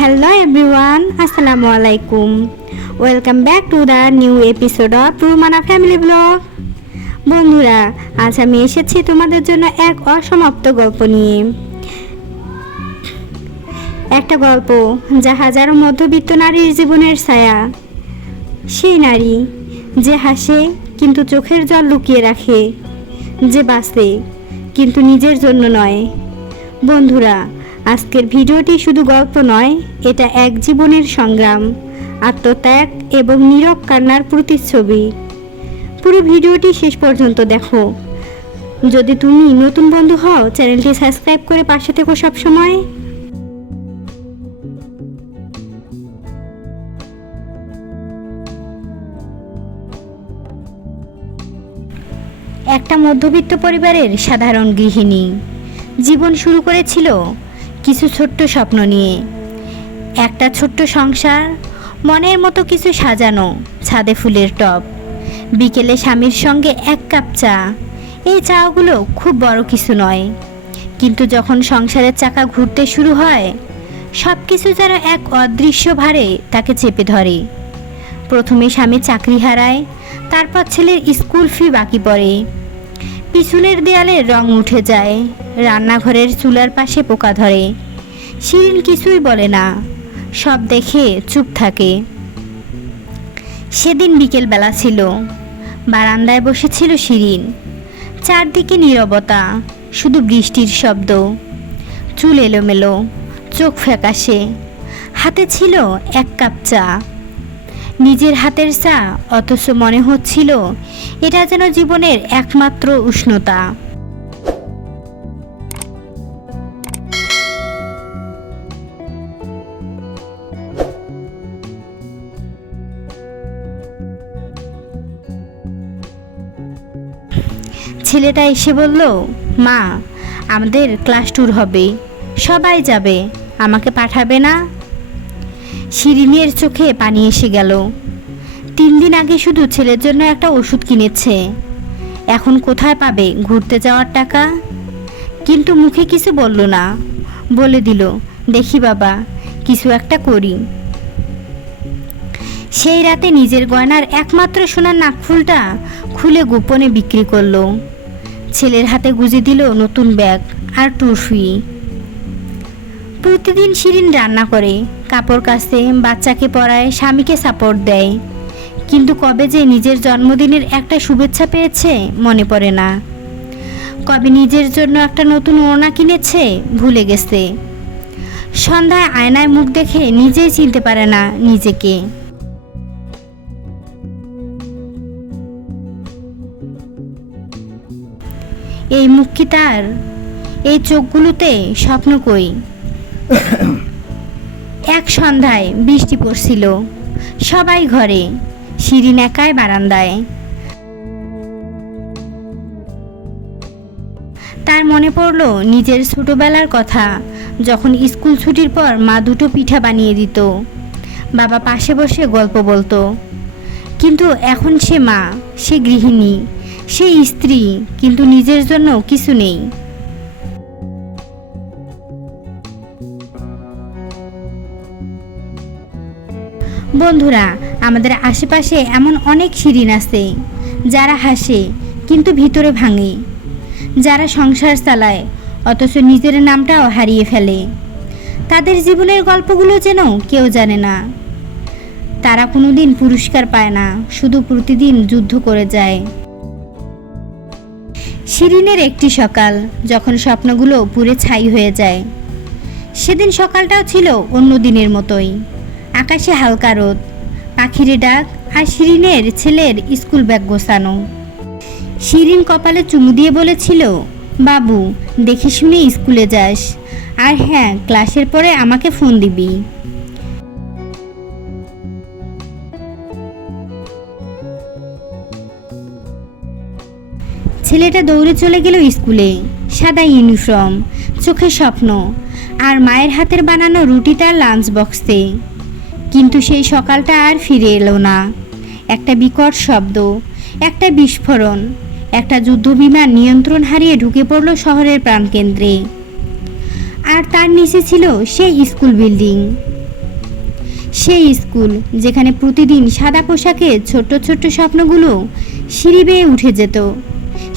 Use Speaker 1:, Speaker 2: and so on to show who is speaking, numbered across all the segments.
Speaker 1: Hello everyone, Assalamu alaikum. Welcome back to the new episode of Rumana Family Vlog. বন্ধুরা আজ আমি এসেছি তোমাদের জন্য এক অসমাপ্ত গল্প নিয়ে। একটা গল্প যা হাজারো মধ্যবিত্ত নারীর জীবনের ছায়া। সেই নারী যে হাসে কিন্তু চোখের জল লুকিয়ে রাখে। যে বাঁচে কিন্তু নিজের জন্য নয়। বন্ধুরা আজকের ভিডিওটি শুধু গল্প নয়, এটা এক জীবনের সংগ্রাম, আত্মত্যাগ এবং নীরব কান্নার প্রতিচ্ছবি। পুরো ভিডিওটি শেষ পর্যন্ত দেখো। যদি তুমি নতুন বন্ধু হও, চ্যানেলটি সাবস্ক্রাইব করে পাশে থেকো সবসময়। একটা মধ্যবিত্ত পরিবারের সাধারণ গৃহিণী। জীবন শুরু করেছিল কিছু ছোট্ট স্বপ্ন নিয়ে। একটা ছোট্ট সংসার, মনের মতো কিছু সাজানো, ছাদে ফুলের টব, বিকেলে স্বামীর সঙ্গে এক কাপ চা। এই চাগুলো খুব বড় কিছু নয়। কিন্তু যখন সংসারের চাকা ঘুরতে শুরু হয় সব কিছু যেন এক অদৃশ্য ভারে তাকে চেপে ধরে। প্রথমে স্বামী চাকরি হারায়, তারপর ছেলের স্কুল ফি বাকি পড়ে। পিছনের দেয়ালের রং উঠে যায় রান্নাঘরের চুলার পাশে পোকা ধরে। শিরিন কিছুই বলে না, সব দেখে চুপ থাকে। সেদিন বিকেল বেলা ছিল, বারান্দায় বসেছিল শিরিন। চারদিকে নীরবতা, শুধু বৃষ্টির শব্দ। চুল এলোমেলো, চোখ ফ্যাকাশে। হাতে ছিল এক কাপ চা। নিজের হাতের চা, অথচ মনে হচ্ছিল এটা যেন জীবনের একমাত্র উষ্ণতা। ছেলেটা এসে বলল, মা, আমাদের ক্লাস ট্যুর হবে। সবাই যাবে, আমাকে পাঠাবে না? শিরিনের চোখে পানি এসে গেল। তিন দিন আগে শুধু ছেলের জন্য একটা ওষুধ কিনেছে। এখন কোথায় পাবে ঘুরতে যাওয়ার টাকা? কিন্তু মুখে কিছু বলল না। বলে দিল, দেখি বাবা, কিছু একটা করি। সেই রাতে নিজের গয়নার একমাত্র সোনার নাকফুলটা খুলে গোপনে বিক্রি করল। ছেলের হাতে গুজে দিল নতুন ব্যাগ আর টুফি। প্রতিদিন শিরিন রান্না করে, কাপড় কাচে বাচ্চাকে পড়ায়, স্বামীকে সাপোর্ট দেয়। কিন্তু কবে যে নিজের জন্মদিনের একটা শুভেচ্ছা পেয়েছে মনে পড়ে না। কবে নিজের জন্য একটা নতুন ওড়না কিনেছে ভুলে গেছে। সন্ধ্যায় আয়নায় মুখ দেখে নিজেই চিনতে পারে না নিজেকে। এই মুখ কি তার, এই চোখগুলোতে স্বপ্ন কই। এক সন্ধ্যায় বৃষ্টি পড়ছিল, সবাই ঘরে শিরিন একাই বারান্দায়। তার মনে পড়ল নিজের ছোটবেলার কথা, যখন স্কুল ছুটির পর মা দুটো পিঠা বানিয়ে দিত। বাবা পাশে বসে গল্প বলতো, কিন্তু এখন সে মা, সে গৃহিণী সে স্ত্রী, কিন্তু নিজের জন্য কিছু নেই। বন্ধুরা, আমাদের আশেপাশে এমন অনেক শিরিন আছে, যারা হাসে, কিন্তু ভিতরে ভাঙে। যারা সংসার চালায়, অথচ নিজের নামটাও হারিয়ে ফেলে। তাদের জীবনের গল্পগুলো যেন কেউ জানে না। তারা কোনোদিন পুরস্কার পায় না, শুধু প্রতিদিন যুদ্ধ করে যায়। শিরিনের একটি সকাল, যখন স্বপ্নগুলো পুরে ছাই হয়ে যায়। সেদিন সকালটাও ছিল অন্য দিনের মতোই। আকাশে হালকা রোদ, পাখিরে ডাক আর শিরিনের ছেলের স্কুল ব্যাগ গোছানো। শিরিন কপালে চুমু দিয়ে বলেছিল, বাবু, দেখে শুনে স্কুলে যাস। আর হ্যাঁ ক্লাসের পরে আমাকে ফোন দিবি। ছেলেটা দৌড়ে চলে গেল স্কুলে। সাদা ইউনিফর্ম, চোখে স্বপ্ন, আর মায়ের হাতের বানানো রুটি তার লাঞ্চ বক্সে কিন্তু সেই সকালটা আর ফিরে এলো না। একটা বিকট শব্দ, একটা বিস্ফোরণ, একটা যুদ্ধবিমান নিয়ন্ত্রণ হারিয়ে ঢুকে পড়ল শহরের প্রাণকেন্দ্রে। আর তার নিচে ছিল সেই স্কুল বিল্ডিং। সেই স্কুল যেখানে প্রতিদিন সাদা পোশাকে ছোট্ট ছোট্ট স্বপ্নগুলো সিঁড়ি বেয়ে উঠে যেত।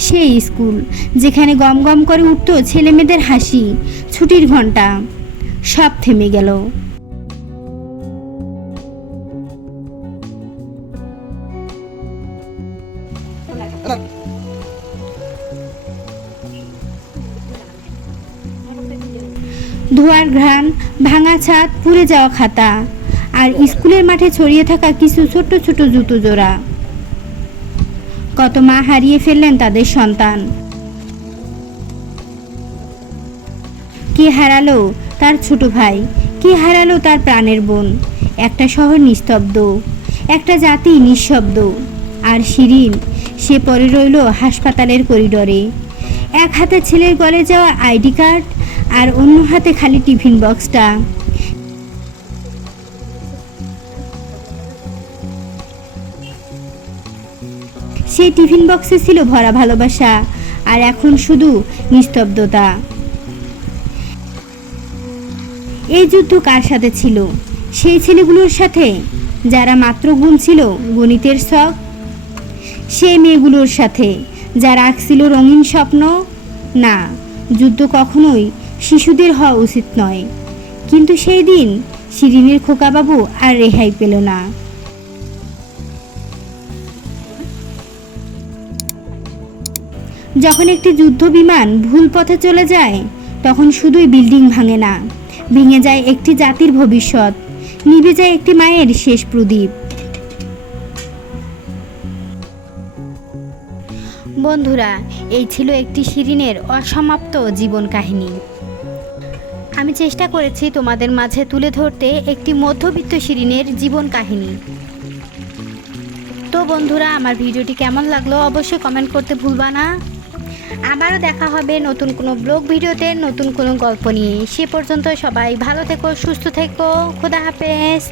Speaker 1: সেই স্কুল, যেখানে গম গম করে উঠত ছেলেমেয়েদের হাসি, ছুটির ঘণ্টা সব থেমে গেল। ধোয়ার ঘ্রাণ, ভাঙা ছাদ, পুড়ে যাওয়া খাতা। আর স্কুলের মাঠে ছড়িয়ে থাকা কিছু ছোট ছোট জুতো জোড়া। কত মা হারিয়ে ফেললেন তাদের সন্তান। কে হারালো তার ছোট ভাই, কে হারালো তার প্রাণের বোন। একটা শহর নিস্তব্ধ, একটা জাতি নিঃশব্দ। আর শিরিন, সে পরে রইল হাসপাতালের করিডরে। এক হাতে ছেলের গলে যাওয়া আইডি কার্ড আর অন্য হাতে খালি টিফিন বক্সটা। সেই টিফিন বক্সে ছিল ভরা ভালোবাসা, আর এখন শুধু নিস্তব্ধতা। এই যুদ্ধ কার সাথে ছিল? সেই ছেলেগুলোর সাথে, যারা মাত্র গুণ ছিল গণিতের শখ? সেই মেয়েগুলোর সাথে, যারা আঁকছিল রঙিন স্বপ্ন? না, যুদ্ধ কখনোই শিশুদের হওয়া উচিত নয়। কিন্তু সেই দিন শিরিনের খোকাবাবু আর রেহাই পেল না। যখন একটি যুদ্ধ বিমান ভুল পথে চলে যায়, তখন শুধুই বিল্ডিং ভাঙে না। ভেঙে যায় একটি জাতির ভবিষ্যৎ, নিভে যায় একটি মায়ের শেষ প্রদীপ। বন্ধুরা, এই ছিল একটি শিরিনের অসমাপ্ত জীবন কাহিনী। আমি চেষ্টা করেছি তোমাদের মাঝে তুলে ধরতে একটি মধ্যবিত্ত শিরিনের জীবন কাহিনী। তো বন্ধুরা, আমার ভিডিওটি কেমন লাগল অবশ্যই কমেন্ট করতে ভুলবা না। আবারও দেখা হবে নতুন কোনো ব্লগ ভিডিওতে, নতুন কোনো গল্প নিয়ে। সে পর্যন্ত সবাই ভালো থেকো, সুস্থ থেকো, খোদা হাফেজ।